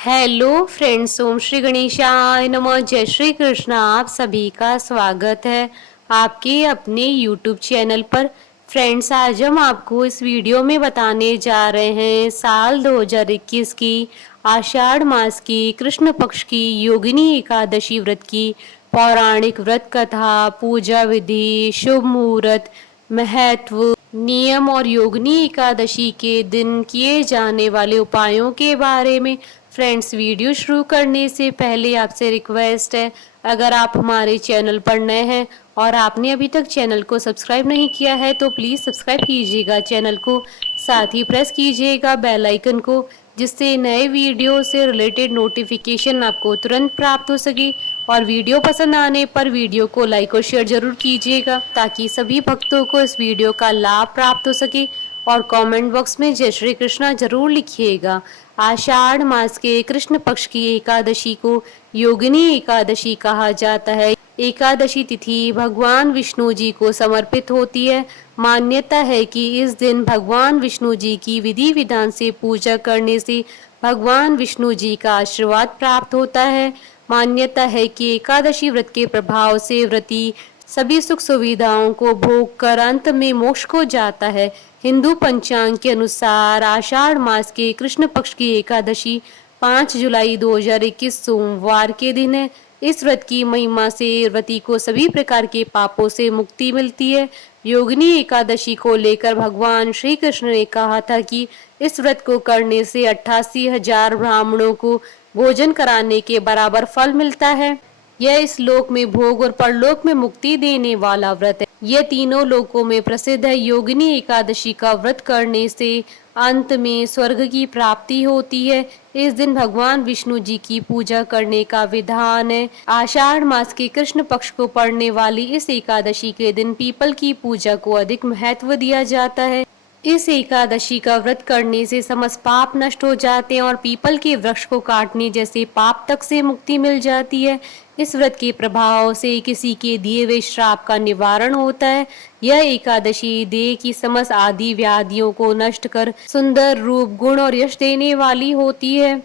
Hello friends, ओम श्री गणेशाय नमः। जय श्री कृष्ण। आप सभी का स्वागत है आपके अपने यूट्यूब चैनल पर। फ्रेंड्स, आज हम आपको इस वीडियो में बताने जा रहे हैं साल 2021 की आषाढ़ मास की कृष्ण पक्ष की योगिनी एकादशी व्रत की पौराणिक व्रत कथा, पूजा विधि, शुभ मुहूर्त, महत्व, नियम और योगिनी एकादशी के दिन किए जाने वाले उपायों के बारे में। फ्रेंड्स, वीडियो शुरू करने से पहले आपसे रिक्वेस्ट है, अगर आप हमारे चैनल पर नए हैं और आपने अभी तक चैनल को सब्सक्राइब नहीं किया है तो प्लीज़ सब्सक्राइब कीजिएगा चैनल को। साथ ही प्रेस कीजिएगा बेल आइकन को, जिससे नए वीडियो से रिलेटेड नोटिफिकेशन आपको तुरंत प्राप्त हो सके। और वीडियो पसंद आने पर वीडियो को लाइक और शेयर जरूर कीजिएगा, ताकि सभी भक्तों को इस वीडियो का लाभ प्राप्त हो सके। और कमेंट बॉक्स में जय श्री कृष्णा जरूर लिखिएगा। आषाढ़ मास के कृष्ण पक्ष की एकादशी को योगिनी एकादशी कहा जाता है। एकादशी तिथि भगवान विष्णु जी को समर्पित होती है। मान्यता है कि इस दिन भगवान विष्णु जी की विधि विधान से पूजा करने से भगवान विष्णु जी का आशीर्वाद प्राप्त होता है। मान्यता है कि एकादशी व्रत के प्रभाव से व्रती सभी सुख सुविधाओं को भोग कर अंत में मोक्ष को जाता है। हिंदू पंचांग के अनुसार आषाढ़ मास के कृष्ण पक्ष की एकादशी 5 जुलाई 2021 सोमवार के दिन है। इस व्रत की महिमा से व्रती को सभी प्रकार के पापों से मुक्ति मिलती है। योगिनी एकादशी को लेकर भगवान श्री कृष्ण ने कहा था कि इस व्रत को करने से 88,000 ब्राह्मणों को भोजन कराने के बराबर फल मिलता है। यह इस लोक में भोग और परलोक में मुक्ति देने वाला व्रत है। यह तीनों लोकों में प्रसिद्ध है। योगिनी एकादशी का व्रत करने से अंत में स्वर्ग की प्राप्ति होती है। इस दिन भगवान विष्णु जी की पूजा करने का विधान है। आषाढ़ मास के कृष्ण पक्ष को पड़ने वाली इस एकादशी के दिन पीपल की पूजा को अधिक महत्व दिया जाता है। इस एकादशी का व्रत करने से समस्त पाप नष्ट हो जाते हैं और पीपल के वृक्ष को काटने जैसे पाप तक से मुक्ति मिल जाती है। इस व्रत के प्रभाव से किसी के दिए हुए श्राप का निवारण होता है। यह एकादशी देह की समस्त आदि व्याधियों को नष्ट कर सुंदर रूप, गुण और यश देने वाली होती है।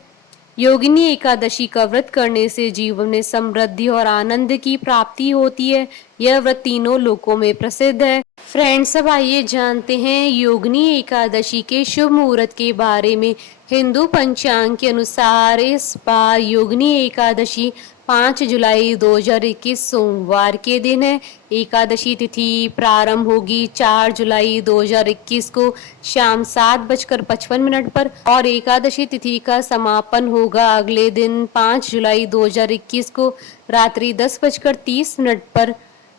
योगिनी एकादशी का व्रत करने से जीवन में समृद्धि और आनंद की प्राप्ति होती है। यह व्रत तीनों लोकों में प्रसिद्ध है। फ्रेंड्स, अब आइए जानते हैं योगिनी एकादशी के शुभ मुहूर्त के बारे में। हिंदू पंचांग के अनुसार इस बार योगिनी एकादशी 5 जुलाई 2021 सोमवार के दिन है। एकादशी तिथि प्रारंभ होगी 4 जुलाई 2021 को शाम 7:55 पर और एकादशी तिथि का समापन होगा अगले दिन 5 जुलाई 2021 को रात्रि 10:30 पर।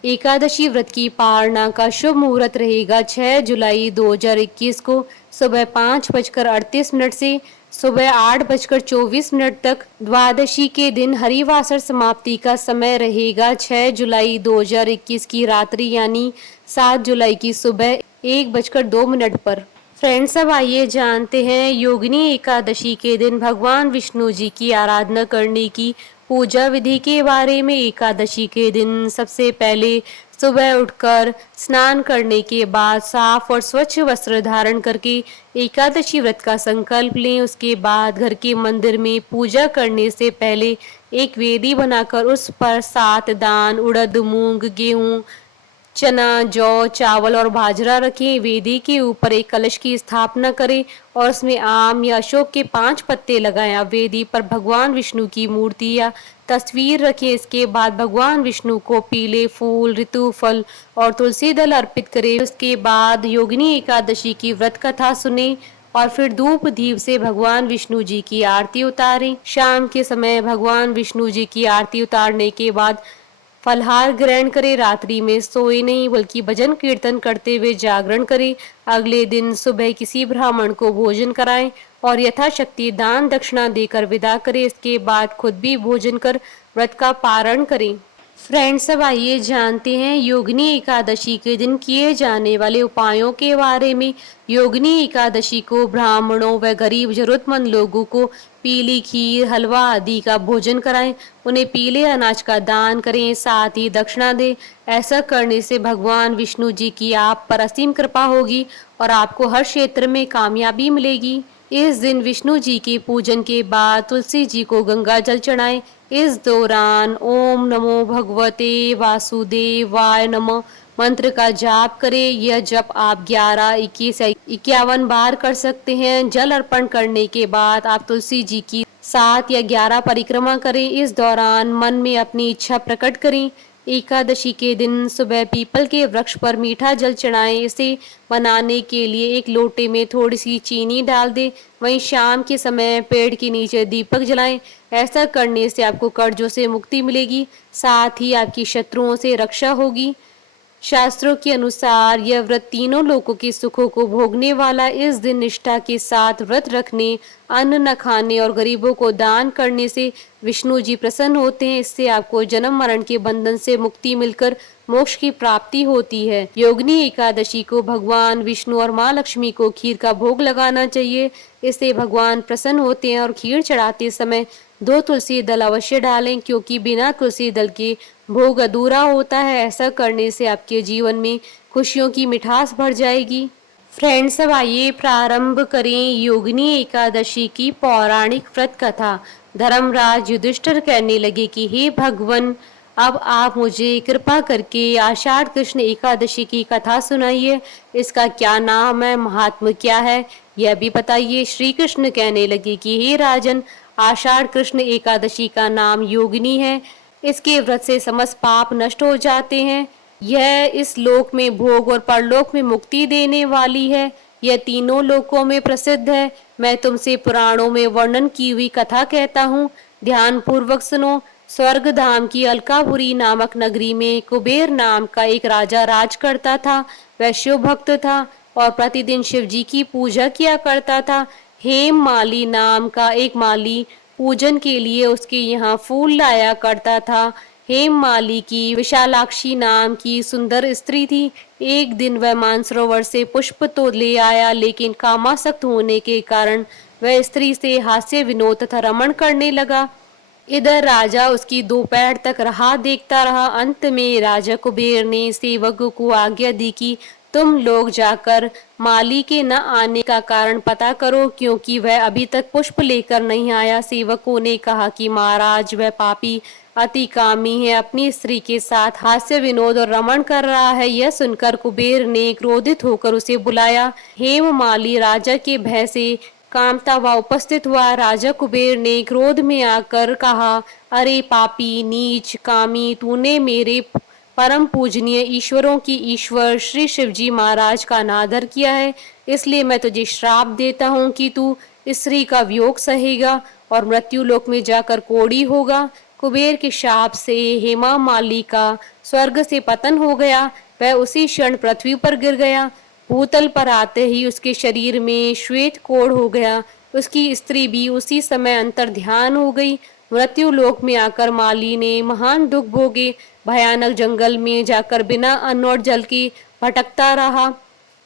एकादशी व्रत की पारणा का शुभ मुहूर्त रहेगा 6 जुलाई 2021 को सुबह 5:38 से सुबह 8:24 तक। द्वादशी के दिन हरिवासर समाप्ति का समय रहेगा 6 जुलाई 2021 की रात्रि यानी 7 जुलाई की सुबह 1:02 पर। फ्रेंड्स, अब आइए जानते हैं योगिनी एकादशी के दिन भगवान विष्णु जी की आराधना करने की पूजा विधि के बारे में। एकादशी के दिन सबसे पहले सुबह उठकर स्नान करने के बाद साफ और स्वच्छ वस्त्र धारण करके एकादशी व्रत का संकल्प लें। उसके बाद घर के मंदिर में पूजा करने से पहले एक वेदी बनाकर उस पर 7 दान उड़द, मूंग, गेहूं, चना, जौ, चावल और बाजरा रखें। वेदी के ऊपर एक कलश की स्थापना करें और उसमें आम या अशोक के 5 पत्ते लगाएं। वेदी पर भगवान विष्णु की मूर्ति या तस्वीर रखें। इसके बाद भगवान विष्णु को पीले फूल, ऋतु फल और तुलसी दल अर्पित करें। उसके बाद योगिनी एकादशी की व्रत कथा सुने और फिर धूप दीप से भगवान विष्णु जी की आरती उतारें। शाम के समय भगवान विष्णु जी की आरती उतारने के बाद फलहार ग्रहण करें। रात्रि में सोए नहीं बल्कि भजन कीर्तन करते हुए जागरण करें। अगले दिन सुबह किसी ब्राह्मण को भोजन कराएं और यथाशक्ति दान दक्षिणा देकर विदा करें। इसके बाद खुद भी भोजन कर व्रत का पारण करें। फ्रेंड्स, अब आइए जानते हैं योगिनी एकादशी के दिन किए जाने वाले उपायों के बारे में। योगिनी एकादशी को ब्राह्मणों व गरीब जरूरतमंद लोगों को पीली खीर, हलवा आदि का भोजन कराएं। उन्हें पीले अनाज का दान करें, साथ ही दक्षिणा दें। ऐसा करने से भगवान विष्णु जी की आप पर असीम कृपा होगी और आपको हर क्षेत्र में कामयाबी मिलेगी। इस दिन विष्णु जी के पूजन के बाद तुलसी जी को गंगा जल चढ़ाएं। इस दौरान ओम नमो भगवते वासुदेवाय नमः मंत्र का जाप करें। यह जप आप 11, 21 या 51 बार कर सकते हैं। जल अर्पण करने के बाद आप तुलसी जी की 7 या 11 परिक्रमा करें। इस दौरान मन में अपनी इच्छा प्रकट करें। एकादशी के दिन सुबह पीपल के वृक्ष पर मीठा जल चढ़ाएं। इसे बनाने के लिए एक लोटे में थोड़ी सी चीनी डाल दें। वहीं शाम के समय पेड़ के नीचे दीपक जलाएं। ऐसा करने से आपको कर्जों से मुक्ति मिलेगी, साथ ही आपकी शत्रुओं से रक्षा होगी। शास्त्रों के अनुसार यह व्रत तीनों लोकों के सुखों को भोगने वाला। इस दिन निष्ठा के साथ व्रत रखने, अन्न न खाने और गरीबों को दान करने से विष्णु जी प्रसन्न होते हैं। इससे आपको जन्म मरण के बंधन से मुक्ति मिलकर मोक्ष की प्राप्ति होती है। योगिनी एकादशी को भगवान विष्णु और माँ लक्ष्मी को खीर का भोग लगाना चाहिए। इससे भगवान प्रसन्न होते हैं। और खीर चढ़ाते समय 2 तुलसी दल अवश्य डालें, क्योंकि बिना तुलसी दल के भोग अधूरा होता है। ऐसा करने से आपके जीवन में खुशियों की मिठास भर जाएगी। फ्रेंड्स, अब आइए प्रारंभ करें योगिनी एकादशी की पौराणिक व्रत कथा। धर्मराज युधिष्ठिर कहने लगे कि हे भगवान, अब आप मुझे कृपा करके आषाढ़ कृष्ण एकादशी की कथा सुनाइए। इसका क्या नाम है, महात्म क्या है, यह भी बताइए। श्री कृष्ण कहने लगे कि हे राजन, आषाढ़ कृष्ण एकादशी का नाम योगिनी है। इसके व्रत से समस्त पाप नष्ट हो जाते हैं। यह इस लोक में भोग और परलोक में मुक्ति देने वाली है। यह तीनों लोकों में प्रसिद्ध है। मैं तुमसे पुराणों में वर्णन की हुई कथा कहता हूँ, ध्यान पूर्वक सुनो। स्वर्ग धाम की अलकापुरी नामक नगरी में कुबेर नाम का एक राजा राज करता था। वह शिव भक्त था और प्रतिदिन शिव जी की पूजा किया करता था। हेम माली नाम का एक माली पूजन के लिए उसके यहाँ फूल लाया करता था। हेम माली की विशालाक्षी नाम की सुंदर स्त्री थी। एक दिन वह मानसरोवर से पुष्प तो ले आया, लेकिन कामासक्त होने के कारण वह स्त्री से हास्य विनोद तथा रमण करने लगा। इधर राजा उसकी दोपहर तक राह देखता रहा। अंत में राजा कुबेर ने सेवक को आज्ञा दी कि तुम लोग जाकर माली के न आने का कारण पता करो, क्योंकि वह अभी तक पुष्प लेकर नहीं आया। सेवकों ने कहा कि महाराज, वह पापी अति कामी है, अपनी स्त्री के साथ हास्य विनोद और रमण कर रहा है। यह सुनकर कुबेर ने क्रोधित होकर उसे बुलाया। हेम माली राजा के भय से कामता हुआ उपस्थित हुआ। राजा कुबेर ने क्रोध में आकर कहा, अरे पापी नीच कामी, तूने मेरे परम पूजनीय ईश्वरों की ईश्वर श्री शिवजी महाराज का अनादर किया है। इसलिए मैं तुझे श्राप देता हूँ कि तू स्त्री का वियोग सहेगा और मृत्यु लोक में जाकर कोढ़ी होगा। कुबेर के शाप से हेमा माली का स्वर्ग से पतन हो गया। वह उसी क्षण पृथ्वी पर गिर गया। भूतल पर आते ही उसके शरीर में श्वेत कोढ़ हो गया। उसकी स्त्री भी उसी समय अंतर ध्यान हो गई। मृत्यु लोक में आकर माली ने महान दुख भोगे। भयानक जंगल में जाकर बिना अन्न और जल के भटकता रहा।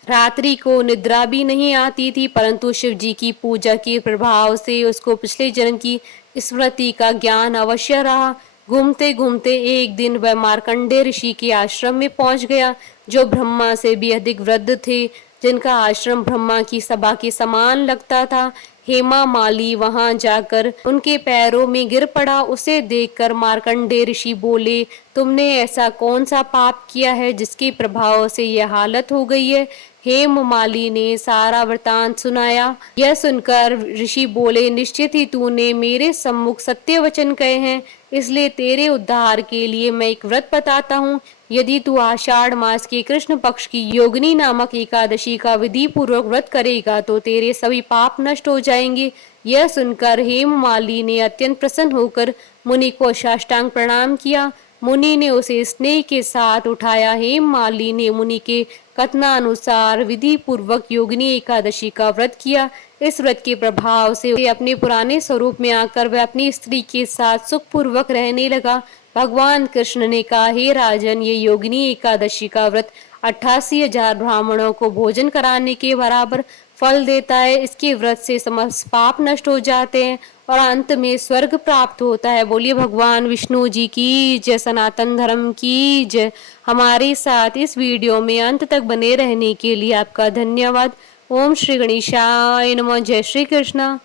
रात्रि को निद्रा भी नहीं आती थी, परंतु शिव जी की पूजा के प्रभाव से उसको पिछले जन्म की स्मृति का ज्ञान अवश्य रहा। घूमते घूमते एक दिन वह मार्कंडे ऋषि के आश्रम में पहुंच गया, जो ब्रह्मा से भी अधिक वृद्ध थे, जिनका आश्रम ब्रह्मा की सभा के समान लगता था। हेमा माली वहां जाकर उनके पैरों में गिर पड़ा। उसे देखकर मार्कंडे ऋषि बोले, तुमने ऐसा कौन सा पाप किया है जिसके प्रभाव से यह हालत हो गई है। हेम माली ने सारा वृतांत सुनाया। यह सुनकर ऋषि बोले, निश्चित ही तूने मेरे सम्मुख सत्य वचन कहे हैं, इसलिए तेरे उद्धार के लिए मैं एक व्रत बताता हूँ। यदि तू आषाढ़ मास के कृष्ण पक्ष की योगिनी नामक एकादशी का विधि पूर्वक व्रत करेगा तो तेरे सभी पाप नष्ट हो जाएंगे। यह सुनकर हेम माली ने अत्यंत प्रसन्न होकर मुनि को साष्टांग प्रणाम किया। मुनि ने उसे स्नेह के साथ उठाया। हेम माली ने मुनि के कथनानुसार विधि पूर्वक योगिनी एकादशी का व्रत किया। इस व्रत के प्रभाव से अपने पुराने स्वरूप में आकर वह अपनी स्त्री के साथ सुखपूर्वक रहने लगा। भगवान कृष्ण ने कहा, हे राजन, ये योगिनी एकादशी का व्रत 88,000 ब्राह्मणों को भोजन कराने के बराबर फल देता है। इसके व्रत से समस्त पाप नष्ट हो जाते हैं और अंत में स्वर्ग प्राप्त होता है। बोलिए भगवान विष्णु जी की जय, सनातन धर्म की जय। हमारे साथ इस वीडियो में अंत तक बने रहने के लिए आपका धन्यवाद। ओम श्री गणेशाय नमः। जय श्री कृष्ण।